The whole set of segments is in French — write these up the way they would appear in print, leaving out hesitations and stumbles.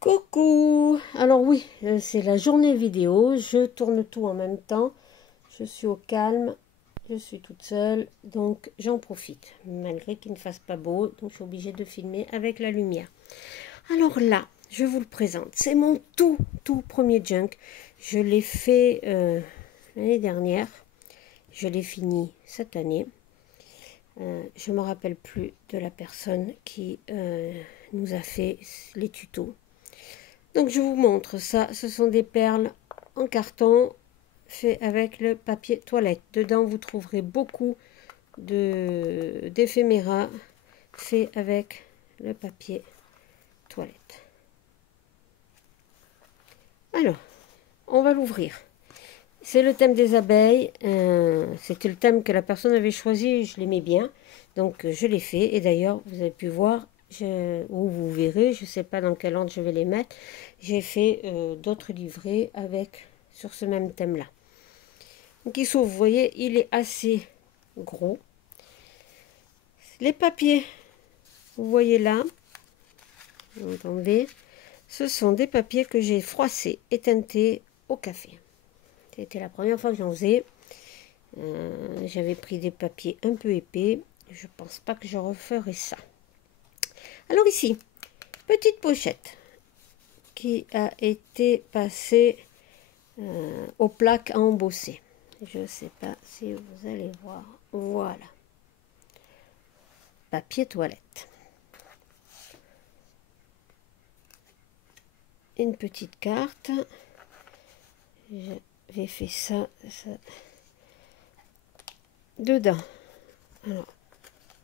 Coucou! Alors oui, c'est la journée vidéo, je tourne tout en même temps, je suis au calme, je suis toute seule, donc j'en profite, malgré qu'il ne fasse pas beau, donc je suis obligée de filmer avec la lumière. Alors là, je vous le présente, c'est mon tout premier junk, je l'ai fait l'année dernière, je l'ai fini cette année. Je ne me rappelle plus de la personne qui nous a fait les tutos. Donc je vous montre ça, ce sont des perles en carton fait avec le papier toilette. Dedans vous trouverez beaucoup d'éphéméras fait avec le papier toilette. Alors, on va l'ouvrir. C'est le thème des abeilles, c'était le thème que la personne avait choisi, je l'aimais bien, donc je l'ai fait. Et d'ailleurs, vous avez pu voir, ou vous verrez, je ne sais pas dans quel ordre je vais les mettre, j'ai fait d'autres livrets sur ce même thème-là. Donc il s'ouvre, vous voyez, il est assez gros. Les papiers, vous voyez là, vous entendez, ce sont des papiers que j'ai froissés et teintés au café. C'était la première fois que j'en faisais. J'avais pris des papiers un peu épais. Je pense pas que je referai ça. Alors ici, petite pochette qui a été passée aux plaques à embosser. Je ne sais pas si vous allez voir. Voilà. Papier toilette. Une petite carte. J'avais fait ça dedans. Alors,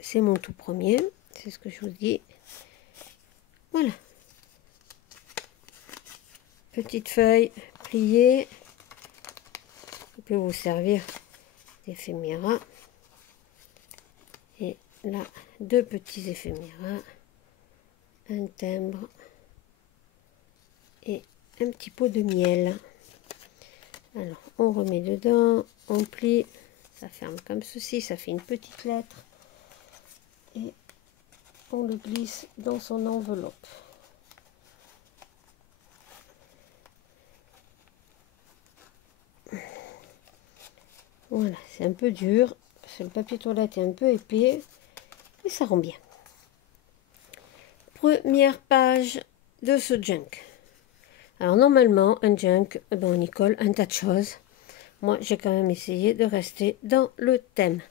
c'est mon tout premier. C'est ce que je vous dis. Voilà. Petite feuille pliée. Qui peut vous servir d'éphéméra. Et là, deux petits éphéméras. Un timbre. Et un petit pot de miel. Alors, on remet dedans. On plie. Ça ferme comme ceci. Ça fait une petite lettre. Et on le glisse dans son enveloppe. Voilà, c'est un peu dur, parce que le papier toilette est un peu épais, mais ça rend bien. Première page de ce junk. Alors normalement, un junk, on y colle un tas de choses. Moi, j'ai quand même essayé de rester dans le thème.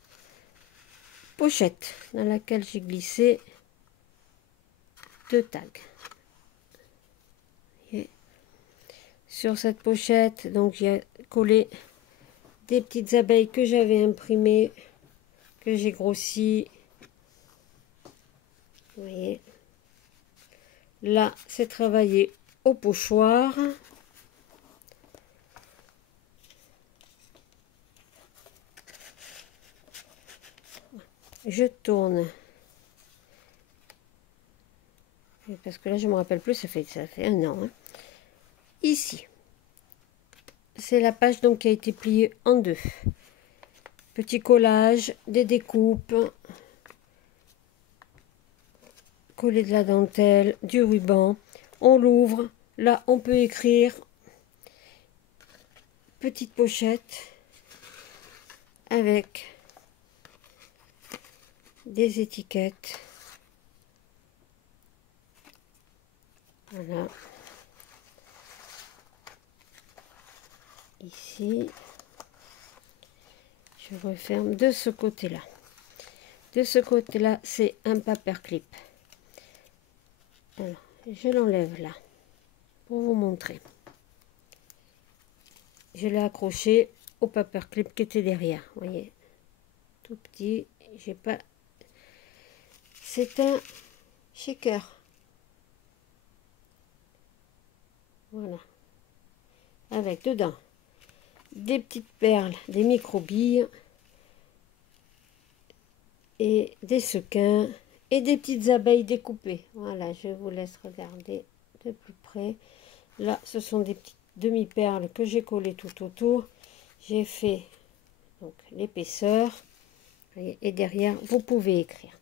Pochette, dans laquelle j'ai glissé deux tags. Et sur cette pochette, donc j'ai collé des petites abeilles que j'avais imprimées, que j'ai grossi. Vous voyez, là c'est travaillé au pochoir. Je tourne parce que là je me rappelle plus, ça fait un an, hein. Ici c'est la page donc qui a été pliée en deux. Petit collage, des découpes, coller de la dentelle, du ruban. On l'ouvre, là on peut écrire. Petite pochette avec des étiquettes. Voilà. Ici, je referme de ce côté-là. De ce côté-là, c'est un paperclip. Alors, je l'enlève là pour vous montrer. Je l'ai accroché au paperclip qui était derrière. Vous voyez, tout petit. J'ai pas. C'est un shaker. Voilà. Avec dedans des petites perles, des micro-billes et des sequins et des petites abeilles découpées. Voilà, je vous laisse regarder de plus près. Là, ce sont des petites demi-perles que j'ai collées tout autour. J'ai fait donc l'épaisseur et derrière, vous pouvez écrire.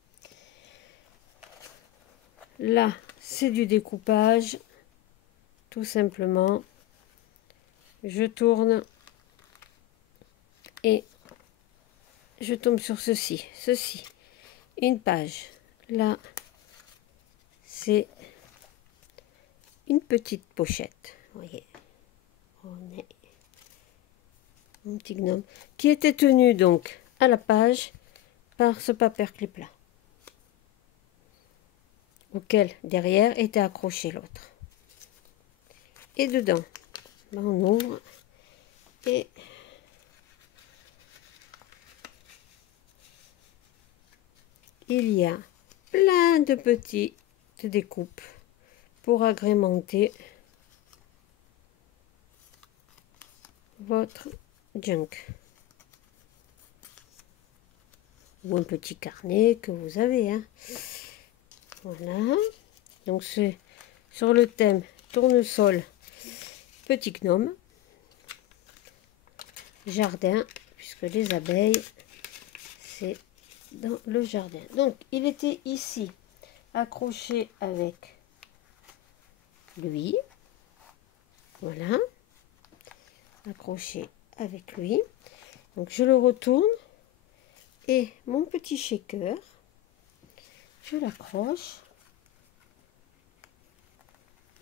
Là, c'est du découpage. tout simplement, je tourne et je tombe sur ceci, une page. Là, c'est une petite pochette. Vous voyez, on est mon petit gnome qui était tenu donc à la page par ce paperclip là, auquel derrière était accroché l'autre. Et dedans, on ouvre et il y a plein de petites découpes pour agrémenter votre junk. Ou un petit carnet que vous avez. Hein. Voilà. Donc c'est sur le thème tournesol, petit gnome, jardin, puisque les abeilles, c'est dans le jardin. Donc il était ici accroché avec lui. Voilà. Accroché avec lui. Donc je le retourne et mon petit shaker, je l'accroche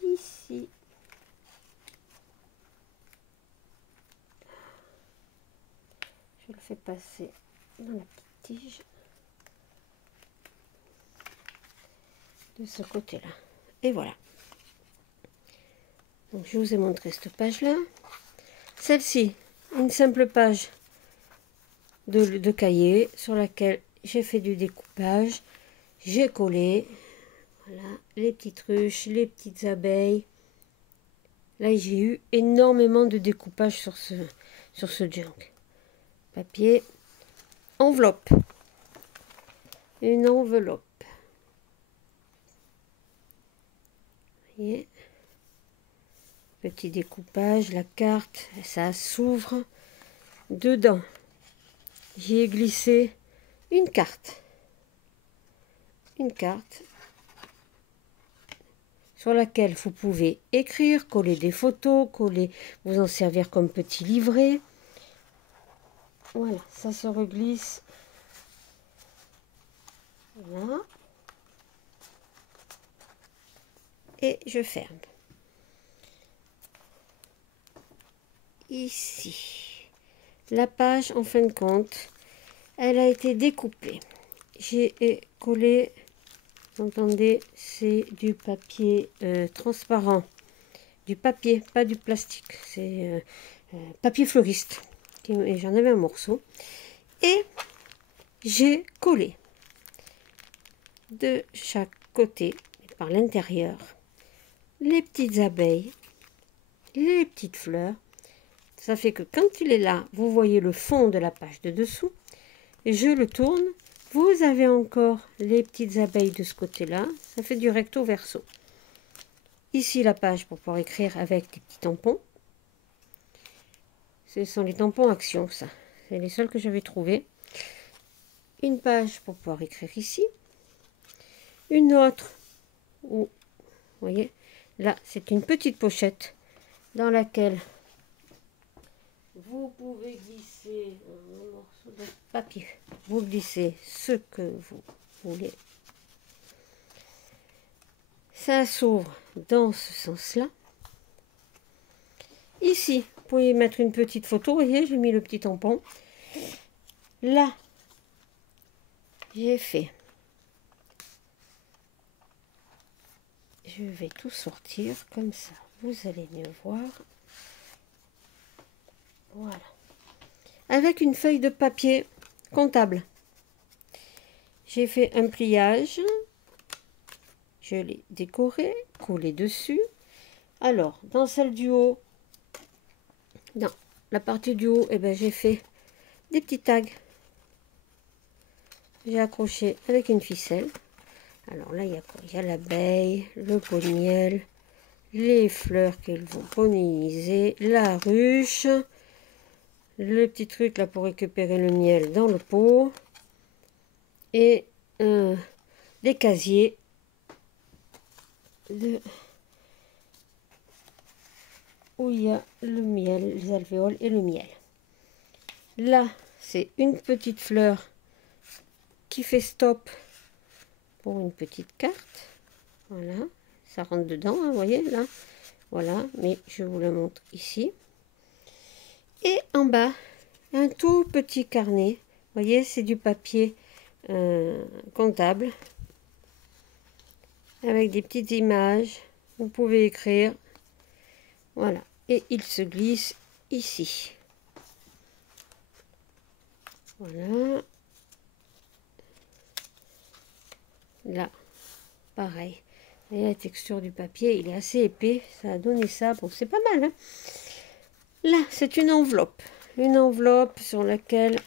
ici. Je le fais passer dans la petite tige de ce côté-là. Et voilà. Donc je vous ai montré cette page-là. Celle-ci, une simple page de cahier sur laquelle j'ai fait du découpage. J'ai collé, voilà, les petites ruches, les petites abeilles. Là, j'ai eu énormément de découpage sur ce junk. Papier, enveloppe. Une enveloppe. Vous voyez, petit découpage, la carte, ça s'ouvre. Dedans, j'y ai glissé une carte. Une carte sur laquelle vous pouvez écrire, coller des photos, vous en servir comme petit livret. Voilà, ça se reglisse. Voilà. Et je ferme. Ici, la page, en fin de compte, elle a été découpée. J'ai collé, vous entendez, c'est du papier transparent. Du papier, pas du plastique. C'est papier fleuriste. Et j'en avais un morceau. Et j'ai collé de chaque côté, par l'intérieur, les petites abeilles, les petites fleurs. Ça fait que quand il est là, vous voyez le fond de la page de dessous. Et je le tourne. Vous avez encore les petites abeilles de ce côté-là. Ça fait du recto verso. Ici, la page pour pouvoir écrire avec des petits tampons. Ce sont les tampons Action, ça. C'est les seuls que j'avais trouvés. Une page pour pouvoir écrire ici. Une autre où, vous voyez, là, c'est une petite pochette dans laquelle vous pouvez glisser un morceau de papier. Vous glissez ce que vous voulez. Ça s'ouvre dans ce sens-là. Ici, vous pouvez mettre une petite photo. Vous voyez, j'ai mis le petit tampon. Là, j'ai fait. Je vais tout sortir comme ça. Vous allez mieux voir. Voilà. Avec une feuille de papier comptable. J'ai fait un pliage. Je l'ai décoré, collé dessus. Alors, dans celle du haut, dans la partie du haut, eh ben, j'ai fait des petits tags. J'ai accroché avec une ficelle. Alors là, il y a quoi? Il y a l'abeille, le pot de miel, les fleurs qu'elles vont polliniser, la ruche, le petit truc là pour récupérer le miel dans le pot, et des casiers où il y a le miel, les alvéoles et le miel. Là, c'est une petite fleur qui fait stop pour une petite carte. Voilà, ça rentre dedans, hein, vous voyez là. Voilà, mais je vous le montre ici. Et en bas, un tout petit carnet. Vous voyez, c'est du papier comptable avec des petites images. Vous pouvez écrire. Voilà, et il se glisse ici. Voilà. Là, pareil. Et la texture du papier, il est assez épais. Ça a donné ça. Bon, c'est pas mal, hein. Là, c'est une enveloppe. Une enveloppe sur laquelle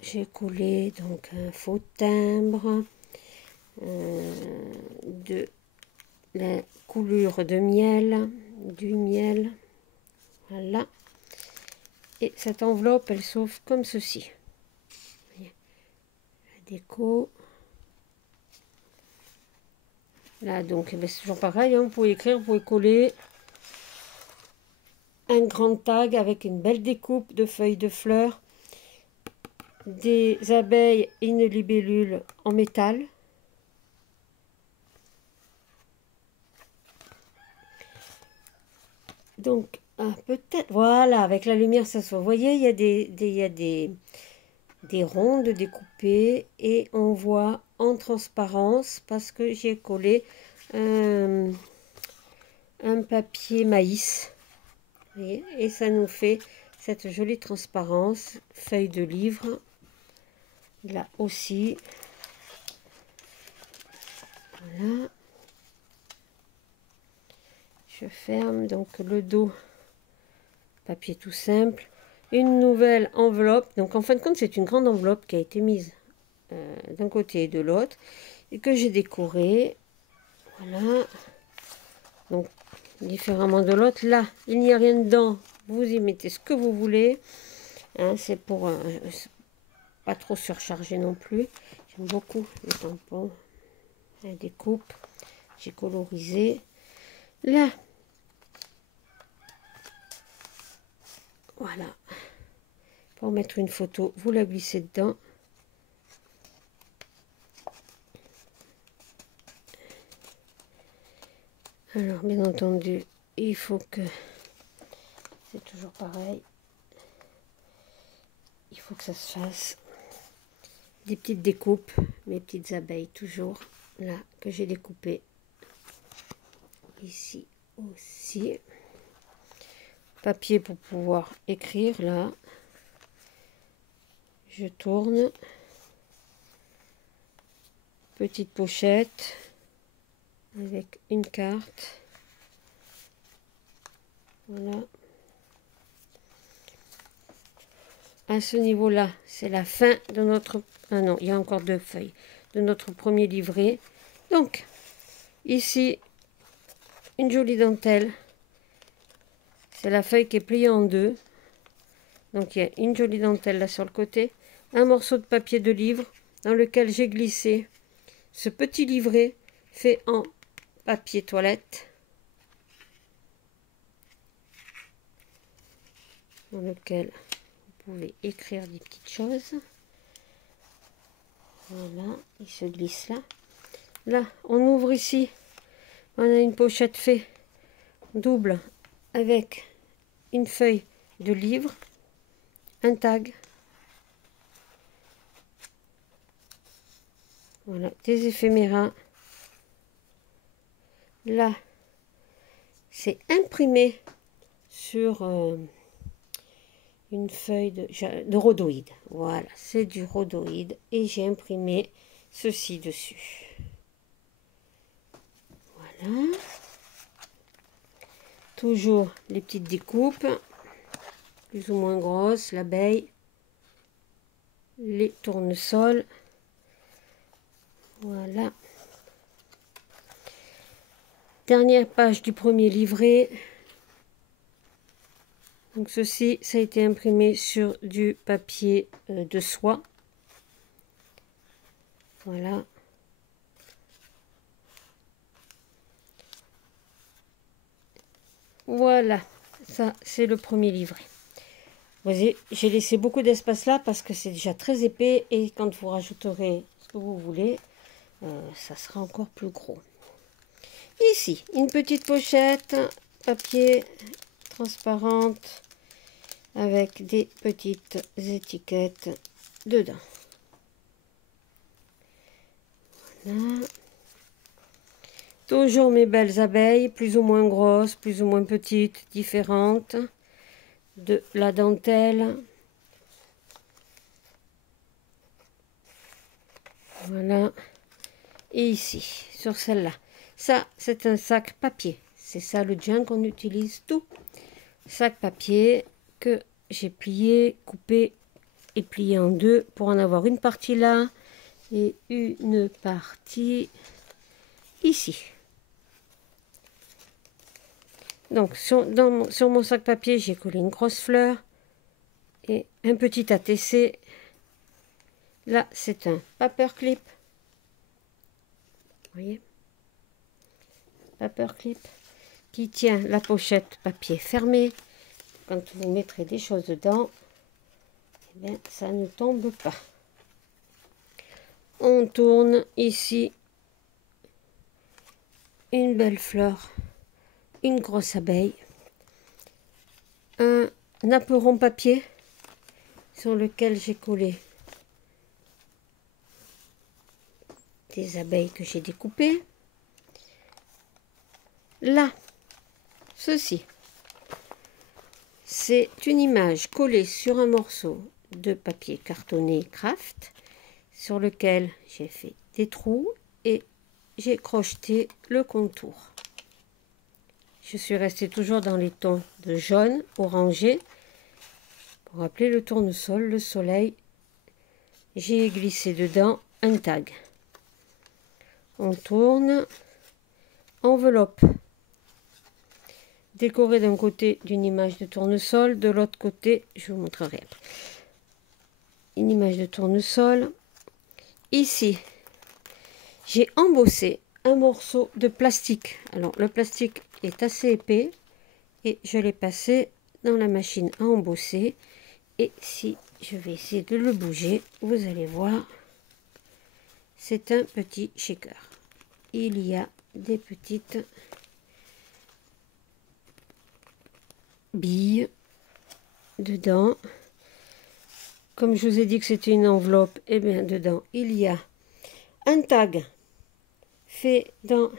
j'ai collé donc un faux timbre, de la coulure de miel, du miel. Voilà. Et cette enveloppe, elle s'ouvre comme ceci. Voyez, la déco. Là, donc, c'est toujours pareil, hein, vous pouvez écrire, vous pouvez coller un grand tag avec une belle découpe de feuilles de fleurs, des abeilles et une libellule en métal. Donc, peut-être, voilà, avec la lumière, ça se voit. Vous voyez, il y a des rondes découpées et on voit en transparence parce que j'ai collé un papier maïs. Vous voyez, et ça nous fait cette jolie transparence, feuille de livre. Là aussi. Voilà. Je ferme donc le dos. Papier tout simple. Une nouvelle enveloppe. Donc en fin de compte, c'est une grande enveloppe qui a été mise d'un côté et de l'autre. Et que j'ai décorée. Voilà. Donc différemment de l'autre. Là, il n'y a rien dedans. Vous y mettez ce que vous voulez. Hein, c'est pour pas trop surcharger non plus. J'aime beaucoup les tampons. La découpe. J'ai colorisé. Là. Voilà. Pour mettre une photo, vous la glissez dedans. Alors, bien entendu, il faut que... C'est toujours pareil. Il faut que ça se fasse. Des petites découpes. Mes petites abeilles, toujours. Là, que j'ai découpées. Ici aussi. Papier pour pouvoir écrire, là. Je tourne. Petite pochette. Avec une carte. Voilà. À ce niveau-là, c'est la fin de notre... Ah non, il y a encore 2 feuilles. De notre premier livret. Donc, ici, une jolie dentelle. C'est la feuille qui est pliée en 2. Donc, il y a une jolie dentelle là sur le côté. Un morceau de papier de livre dans lequel j'ai glissé ce petit livret fait en papier toilette. Dans lequel vous pouvez écrire des petites choses. Voilà, il se glisse là. Là, on ouvre ici. On a une pochette fait double avec une feuille de livre, un tag. Voilà, des éphéméras. Là, c'est imprimé sur une feuille de rhodoïde. Voilà, c'est du rhodoïde et j'ai imprimé ceci dessus. Voilà. Toujours les petites découpes, plus ou moins grosses, l'abeille, les tournesols. Voilà. Dernière page du premier livret. Donc ceci, ça a été imprimé sur du papier de soie. Voilà. Voilà, ça c'est le premier livret. Vous voyez, j'ai laissé beaucoup d'espace là parce que c'est déjà très épais et quand vous rajouterez ce que vous voulez, ça sera encore plus gros. Ici, une petite pochette, papier transparente avec des petites étiquettes dedans. Voilà. Toujours mes belles abeilles, plus ou moins grosses, plus ou moins petites, différentes. De la dentelle. Voilà. Et ici, sur celle-là. Ça, c'est un sac papier. C'est ça le junk qu'on utilise tout. Sac papier que j'ai plié, coupé et plié en deux pour en avoir une partie là et une partie ici. Donc sur mon sac papier, j'ai collé une grosse fleur et un petit ATC. Là, c'est un paperclip. Vous voyez? Paperclip qui tient la pochette papier fermée. Quand vous mettrez des choses dedans, eh bien, ça ne tombe pas. On tourne ici une belle fleur, une grosse abeille, un apperon papier sur lequel j'ai collé des abeilles que j'ai découpées. Là, ceci, c'est une image collée sur un morceau de papier cartonné craft sur lequel j'ai fait des trous et j'ai crocheté le contour. Je suis restée toujours dans les tons de jaune, orangé. Pour rappeler le tournesol, le soleil, j'ai glissé dedans un tag. On tourne, enveloppe. Décorée d'un côté d'une image de tournesol, de l'autre côté, je vous montrerai après, une image de tournesol. Ici, j'ai embossé un morceau de plastique. Alors, le plastique est assez épais et je l'ai passé dans la machine à embosser. Et si je vais essayer de le bouger, vous allez voir, c'est un petit shaker. Il y a des petites billes dedans. Comme je vous ai dit que c'était une enveloppe, et bien dedans il y a un tag fait dans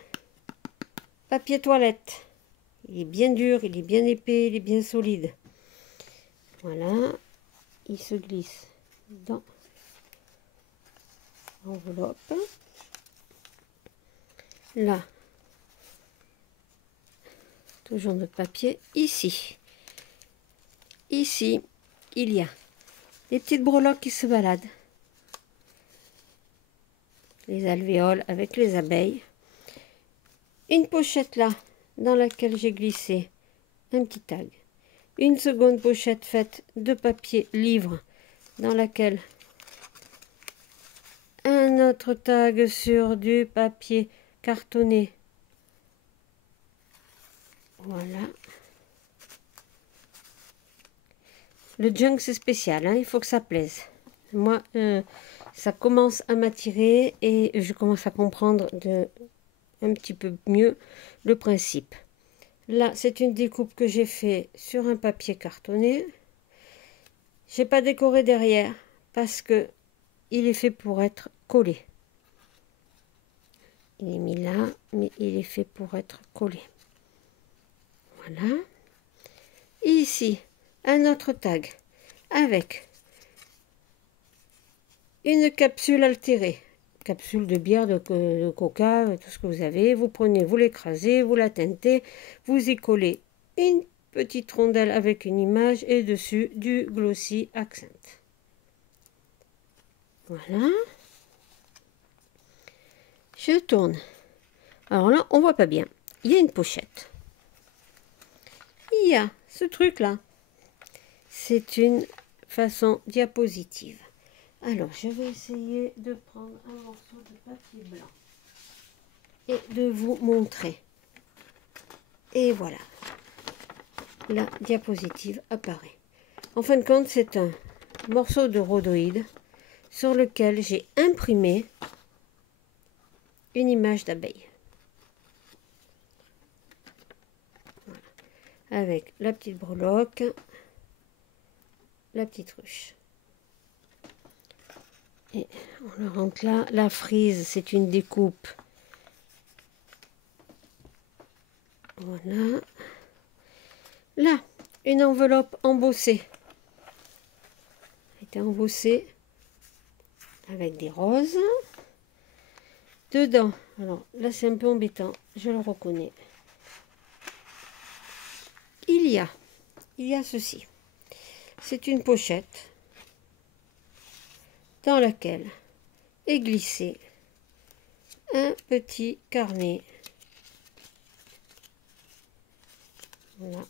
papier toilette. Il est bien dur, il est bien épais, il est bien solide. Voilà, il se glisse dans l'enveloppe. Là, toujours notre papier. Ici, il y a des petites breloques qui se baladent. Les alvéoles avec les abeilles. Une pochette là, dans laquelle j'ai glissé un petit tag. Une seconde pochette faite de papier livre, dans laquelle un autre tag sur du papier cartonné. Voilà. Le junk, c'est spécial, hein, il faut que ça plaise. Moi, ça commence à m'attirer et je commence à comprendre un petit peu mieux le principe. Là, c'est une découpe que j'ai fait sur un papier cartonné. J'ai pas décoré derrière parce que il est fait pour être collé. Il est mis là, mais il est fait pour être collé. Voilà. Et ici, un autre tag avec une capsule altérée. Capsule de bière, de coca, tout ce que vous avez. Vous prenez, vous l'écrasez, vous la teintez, vous y collez une petite rondelle avec une image et dessus du glossy accent. Voilà. Je tourne. Alors là, on voit pas bien. Il y a une pochette. Il y a ce truc-là. C'est une façon diapositive. Alors, je vais essayer de prendre un morceau de papier blanc et de vous montrer. Et voilà. la diapositive apparaît. En fin de compte, c'est un morceau de rhodoïde sur lequel j'ai imprimé une image d'abeille. Voilà. Avec la petite breloque, la petite ruche. Et on le rentre là. La frise, c'est une découpe. Voilà. Là, une enveloppe embossée. Elle était embossée avec des roses. Dedans, alors là c'est un peu embêtant, je le reconnais. Il y a ceci. C'est une pochette dans laquelle est glissé un petit carnet. Voilà,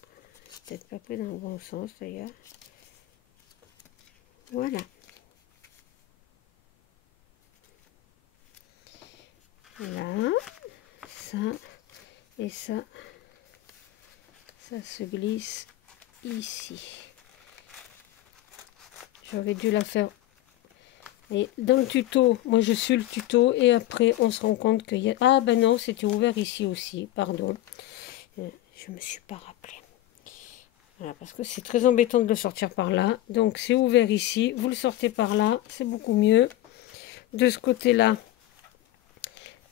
c'est peut-être pas pris dans le bon sens d'ailleurs. Voilà. Là, ça et ça se glisse ici. J'aurais dû la faire. Et dans le tuto, moi je suis le tuto et après on se rend compte qu'il y a... Ah ben non, c'était ouvert ici aussi, pardon. Je me suis pas rappelé. Voilà, parce que c'est très embêtant de le sortir par là. Donc c'est ouvert ici, vous le sortez par là, c'est beaucoup mieux. De ce côté-là,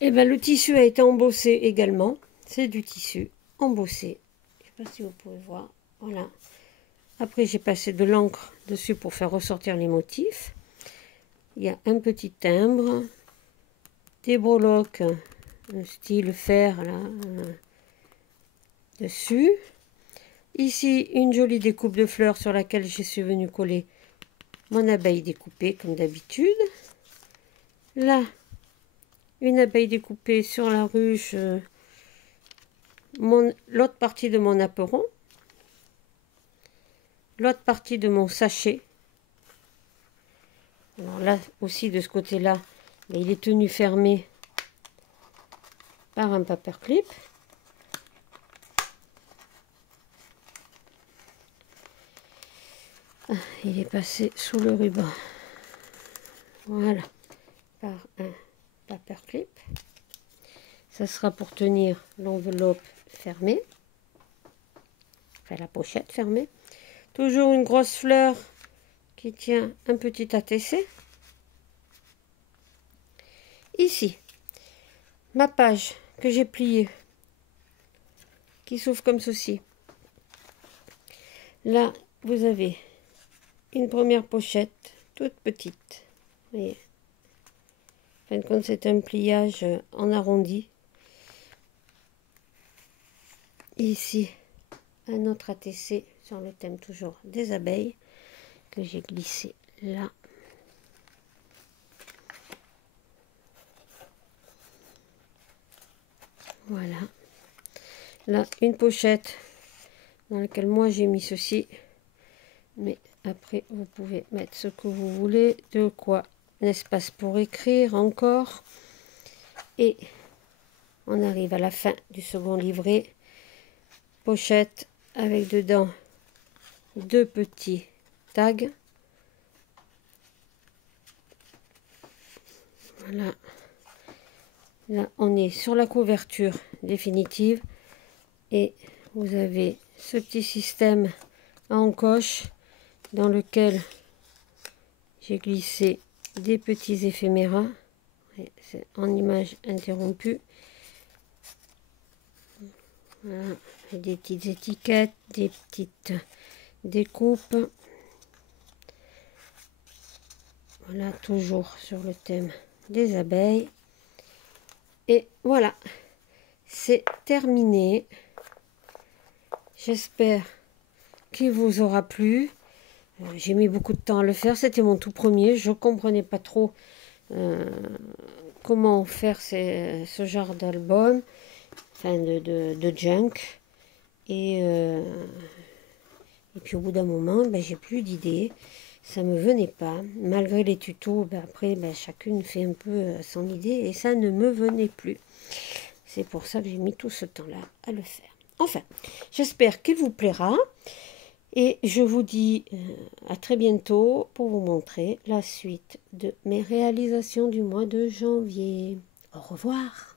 eh ben, le tissu a été embossé également. C'est du tissu embossé. Je ne sais pas si vous pouvez voir. Voilà. Après, j'ai passé de l'encre dessus pour faire ressortir les motifs. Il y a un petit timbre, des breloques, style fer là, dessus. Ici, une jolie découpe de fleurs sur laquelle je suis venue coller mon abeille découpée comme d'habitude. Là, une abeille découpée sur la ruche, l'autre partie de mon apperon, l'autre partie de mon sachet. Alors là aussi de ce côté-là, il est tenu fermé par un paperclip. Il est passé sous le ruban. Voilà, par un paperclip. Ça sera pour tenir l'enveloppe fermée, enfin la pochette fermée. Toujours une grosse fleur qui tient un petit ATC. Ici, ma page que j'ai pliée, qui s'ouvre comme ceci. Là, vous avez une première pochette toute petite. Vous voyez. En fin de compte, c'est un pliage en arrondi. Ici, un autre ATC sur le thème toujours des abeilles que j'ai glissé là. Voilà. Là, une pochette dans laquelle moi j'ai mis ceci. Mais après, vous pouvez mettre ce que vous voulez. De quoi un espace pour écrire encore. Et on arrive à la fin du second livret. Pochette avec dedans deux petits tags. Voilà. Là, on est sur la couverture définitive. Et vous avez ce petit système à encoche dans lequel j'ai glissé des petits éphéméras. C'est en image interrompue. Voilà. Des petites étiquettes, des petites découpes. Voilà, toujours sur le thème des abeilles. Et voilà, c'est terminé. J'espère qu'il vous aura plu. J'ai mis beaucoup de temps à le faire. C'était mon tout premier. Je ne comprenais pas trop comment faire ce genre d'album, enfin de junk. Et puis au bout d'un moment, j'ai plus d'idées. Ça me venait pas. Malgré les tutos, après, chacune fait un peu son idée. Et ça ne me venait plus. C'est pour ça que j'ai mis tout ce temps-là à le faire. Enfin, j'espère qu'il vous plaira. Et je vous dis à très bientôt pour vous montrer la suite de mes réalisations du mois de janvier. Au revoir.